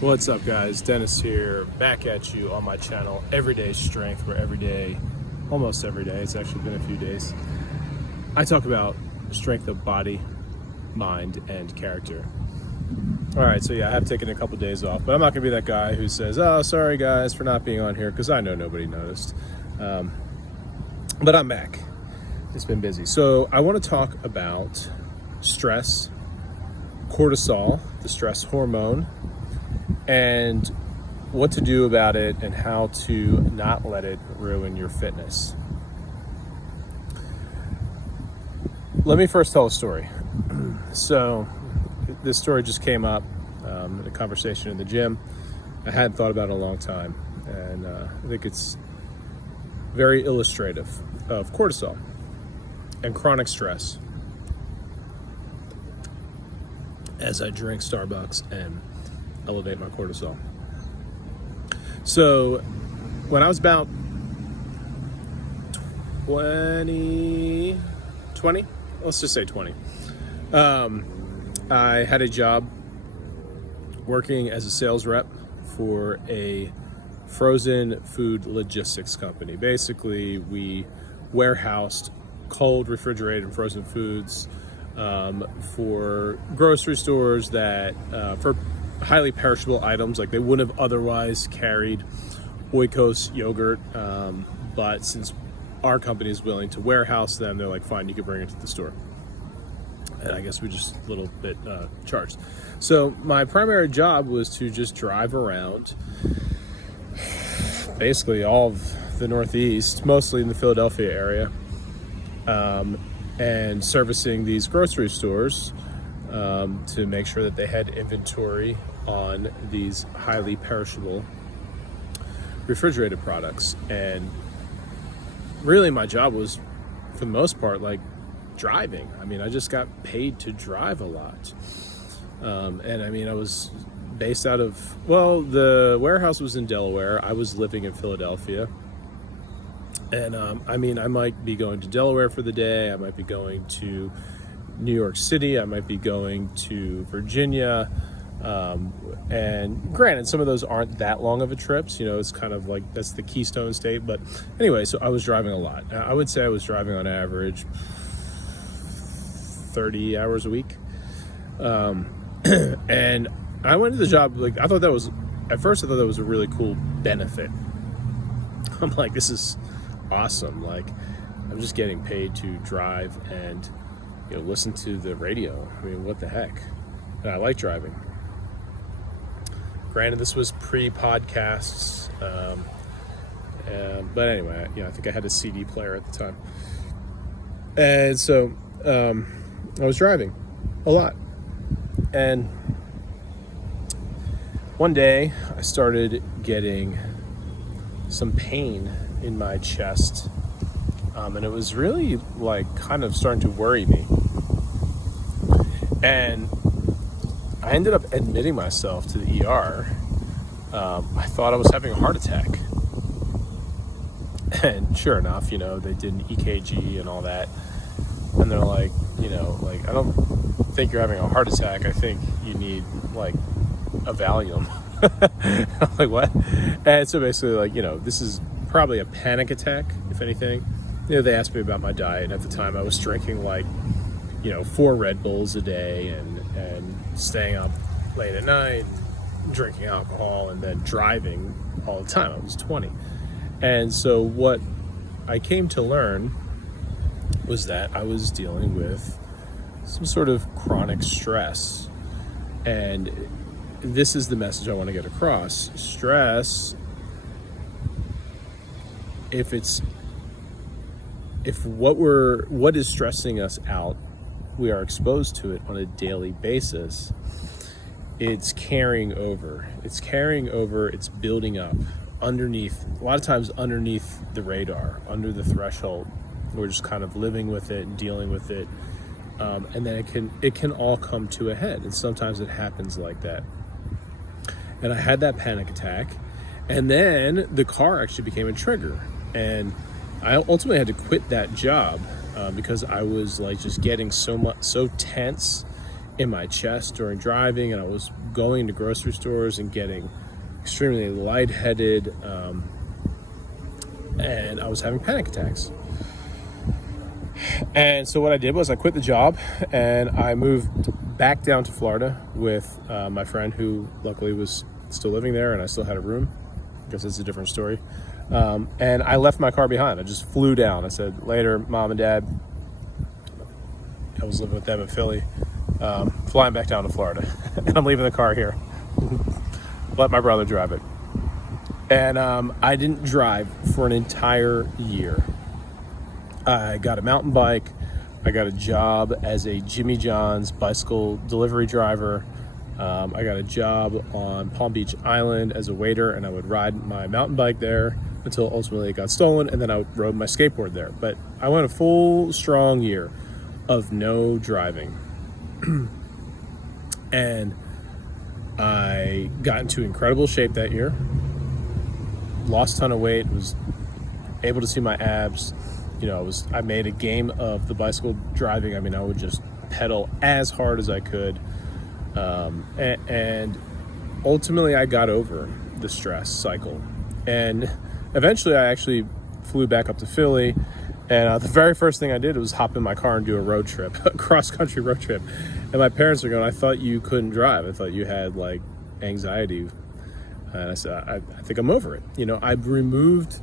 What's up, guys? Dennis here, back at you on my channel, Everyday Strength, where every day, almost every day, it's actually been a few days, I talk about strength of body, mind, and character. All right, so yeah, I have taken a couple days off, but I'm not gonna be that guy who says, oh, sorry guys for not being on here, because I know nobody noticed. But I'm back. It's been busy. So I want to talk about stress, cortisol, the stress hormone, and what to do about it and how to not let it ruin your fitness. Let me first tell a story. So this story just came up in a conversation in the gym. I hadn't thought about it in a long time, and I think it's very illustrative of cortisol and chronic stress as I drink Starbucks and elevate my cortisol. So when I was about 20, let's just say 20, I had a job working as a sales rep for a frozen food logistics company. Basically, we warehoused cold, refrigerated, and frozen foods for grocery stores that for highly perishable items, like they wouldn't have otherwise carried Oikos yogurt, but since our company is willing to warehouse them, they're like, fine, you can bring it to the store. And I guess we just a little bit charged. So my primary job was to just drive around basically all of the Northeast, mostly in the Philadelphia area, and servicing these grocery stores to make sure that they had inventory on these highly perishable refrigerated products. And really my job was, for the most part, like driving. I mean, I just got paid to drive a lot. And I mean, I was based out of, well, the warehouse was in Delaware. I was living in Philadelphia. And I mean, I might be going to Delaware for the day. I might be going to New York City. I might be going to Virginia. And granted, some of those aren't that long of a trips. You know, it's kind of like, that's the Keystone State. But anyway, so I was driving a lot. I would say I was driving on average 30 hours a week. And I went to the job, like, I thought that was, at first I thought that was a really cool benefit. I'm like, this is awesome. Like, I'm just getting paid to drive and, you know, listen to the radio. I mean, what the heck? And I like driving. Granted, this was pre-podcasts, but anyway, I think I had a CD player at the time. And so I was driving a lot. And one day I started getting some pain in my chest, and it was really like kind of starting to worry me. And I ended up admitting myself to the ER. I thought I was having a heart attack. And sure enough, you know, they did an EKG and all that. And they're like, you know, like, I don't think you're having a heart attack. I think you need like a Valium. I'm like, what? And so basically, like, you know, this is probably a panic attack, if anything. You know, they asked me about my diet. And at the time I was drinking like, you know, 4 Red Bulls a day and staying up late at night, drinking alcohol, and then driving all the time. I was 20. And so what I came to learn was that I was dealing with some sort of chronic stress. And this is the message I want to get across. Stress, if what is stressing us out, we are exposed to it on a daily basis, it's carrying over. It's building up underneath, a lot of times underneath the radar, under the threshold. We're just kind of living with it and dealing with it. And then it can all come to a head. And sometimes it happens like that. And I had that panic attack. And then the car actually became a trigger. And I ultimately had to quit that job because I was like just getting so tense in my chest during driving, and I was going to grocery stores and getting extremely lightheaded, and I was having panic attacks. And so what I did was I quit the job and I moved back down to Florida with my friend, who luckily was still living there, and I still had a room. I guess it's a different story. And I left my car behind. I just flew down. I said, later, Mom and Dad. I was living with them in Philly, flying back down to Florida. And I'm leaving the car here. Let my brother drive it. And I didn't drive for an entire year. I got a mountain bike. I got a job as a Jimmy John's bicycle delivery driver. I got a job on Palm Beach Island as a waiter, and I would ride my mountain bike there until ultimately it got stolen, and then I rode my skateboard there. But I went a full, strong year of no driving. And I got into incredible shape that year. Lost a ton of weight, was able to see my abs. You know, I made a game of the bicycle driving. I mean, I would just pedal as hard as I could. And ultimately I got over the stress cycle. And eventually I actually flew back up to Philly. And the very first thing I did was hop in my car and do a road trip, a cross-country road trip. And my parents were going, I thought you couldn't drive. I thought you had like anxiety. And I said, I think I'm over it. You know, I've removed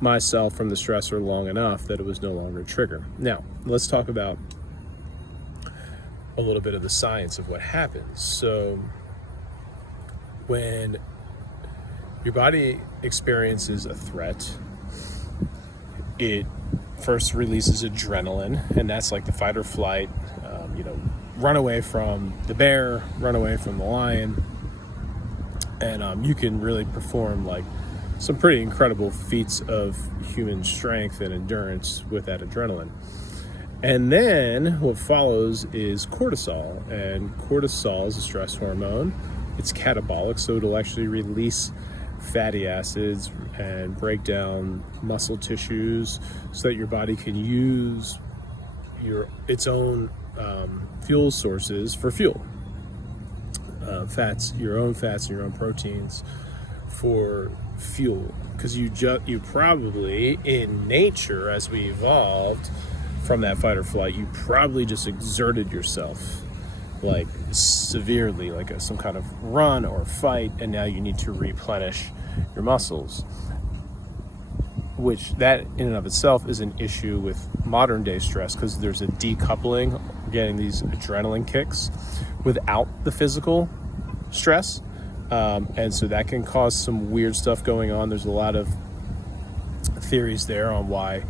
myself from the stressor long enough that it was no longer a trigger. Now, let's talk about a little bit of the science of what happens. So when your body experiences a threat, it first releases adrenaline, and that's like the fight or flight, run away from the bear, run away from the lion. And you can really perform like some pretty incredible feats of human strength and endurance with that adrenaline. And then what follows is cortisol, and cortisol is a stress hormone. It's catabolic, so it'll actually release fatty acids and break down muscle tissues so that your body can use its own fuel sources for fuel. Your own fats, your own proteins for fuel. Because you probably, in nature, as we evolved from that fight or flight, you probably just exerted yourself like severely, like some kind of run or fight, and now you need to replenish your muscles, which that in and of itself is an issue with modern day stress, because there's a decoupling, getting these adrenaline kicks without the physical stress, and so that can cause some weird stuff going on. There's a lot of theories there on why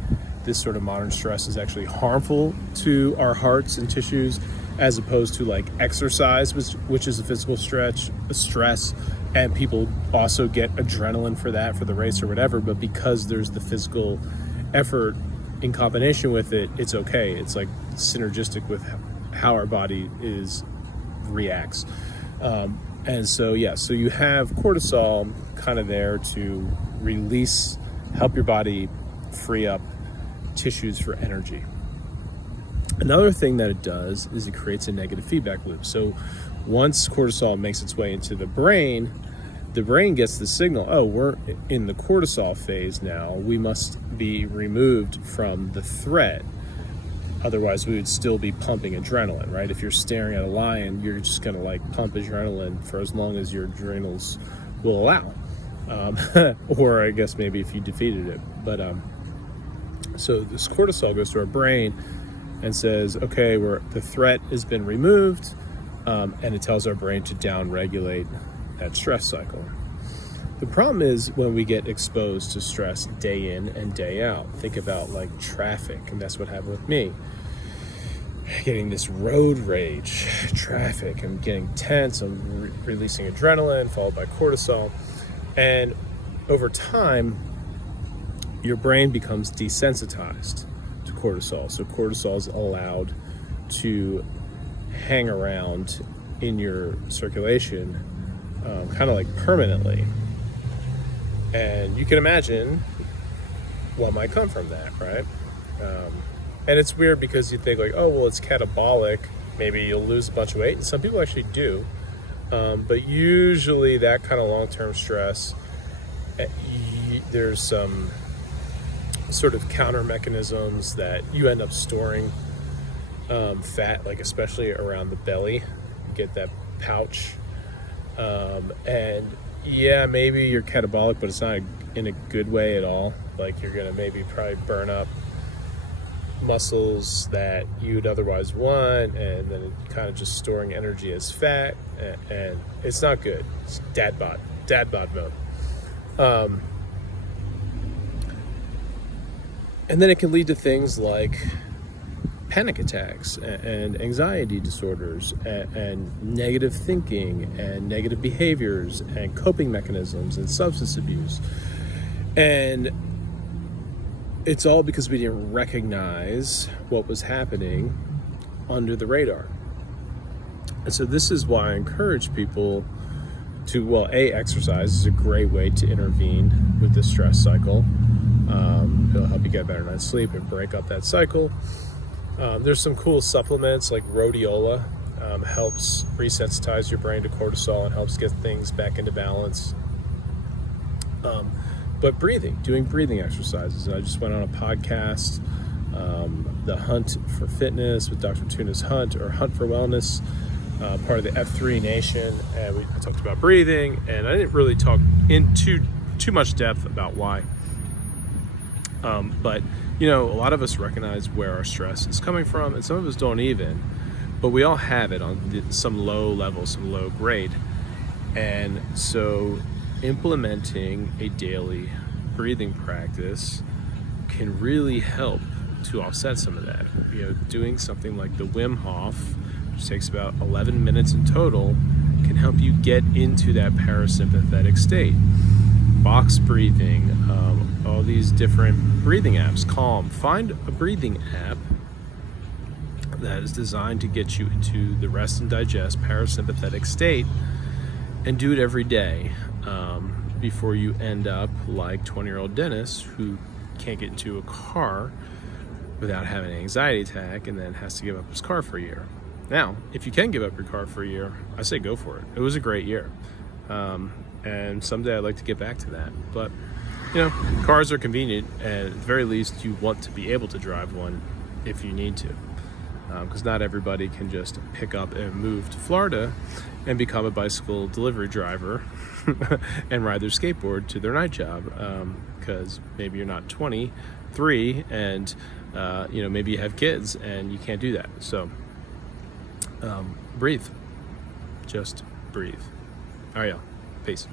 this sort of modern stress is actually harmful to our hearts and tissues, as opposed to like exercise, which is a physical stress, and people also get adrenaline for that, for the race or whatever. But because there's the physical effort in combination with it, it's okay. It's like synergistic with how our body reacts. And so you have cortisol kind of there to help your body free up tissues for energy. Another thing that it does is it creates a negative feedback loop. So once cortisol makes its way into the brain gets the signal, oh, we're in the cortisol phase now. We must be removed from the threat. Otherwise, we would still be pumping adrenaline, right? If you're staring at a lion, you're just going to like pump adrenaline for as long as your adrenals will allow. Or I guess maybe if you defeated it. But so this cortisol goes to our brain and says, okay, the threat has been removed, and it tells our brain to down-regulate that stress cycle. The problem is when we get exposed to stress day in and day out. Think about like traffic, and that's what happened with me. Getting this road rage, traffic, I'm getting tense, I'm releasing adrenaline followed by cortisol, and over time, your brain becomes desensitized to cortisol. So cortisol is allowed to hang around in your circulation kind of like permanently. And you can imagine what might come from that, right? And it's weird because you think like, oh, well, it's catabolic. maybe you'll lose a bunch of weight, and some people actually do. But usually that kind of long-term stress, there's some sort of counter mechanisms that you end up storing fat, like especially around the belly. You get that pouch. And yeah, maybe you're catabolic, but it's not in a good way at all. Like you're gonna maybe probably burn up muscles that you'd otherwise want, and then kind of just storing energy as fat, and it's not good. It's dad bod mode. And then it can lead to things like panic attacks and anxiety disorders and negative thinking and negative behaviors and coping mechanisms and substance abuse. And it's all because we didn't recognize what was happening under the radar. And so this is why I encourage people to, well, exercise is a great way to intervene with the stress cycle. It'll help you get a better night's sleep and break up that cycle. There's some cool supplements like rhodiola, helps resensitize your brain to cortisol and helps get things back into balance. But doing breathing exercises. I just went on a podcast, The Hunt for Fitness with Dr. Tunis Hunt, or Hunt for Wellness, part of the F3 Nation, and I talked about breathing, and I didn't really talk in too much depth about why. But a lot of us recognize where our stress is coming from, and some of us don't even, but we all have it on some low level, some low grade. And so implementing a daily breathing practice can really help to offset some of that. Doing something like the Wim Hof, which takes about 11 minutes in total, can help you get into that parasympathetic state. Box breathing, all these different breathing apps. Calm. Find a breathing app that is designed to get you into the rest and digest parasympathetic state, and do it every day before you end up like 20-year-old Dennis, who can't get into a car without having an anxiety attack and then has to give up his car for a year. Now, if you can give up your car for a year, I say go for it. It was a great year. And someday I'd like to get back to that. But, cars are convenient, and at the very least, you want to be able to drive one if you need to. Because not everybody can just pick up and move to Florida and become a bicycle delivery driver and ride their skateboard to their night job. Because maybe you're not 23 and, maybe you have kids and you can't do that. So, breathe. Just breathe. All right, y'all. Peace.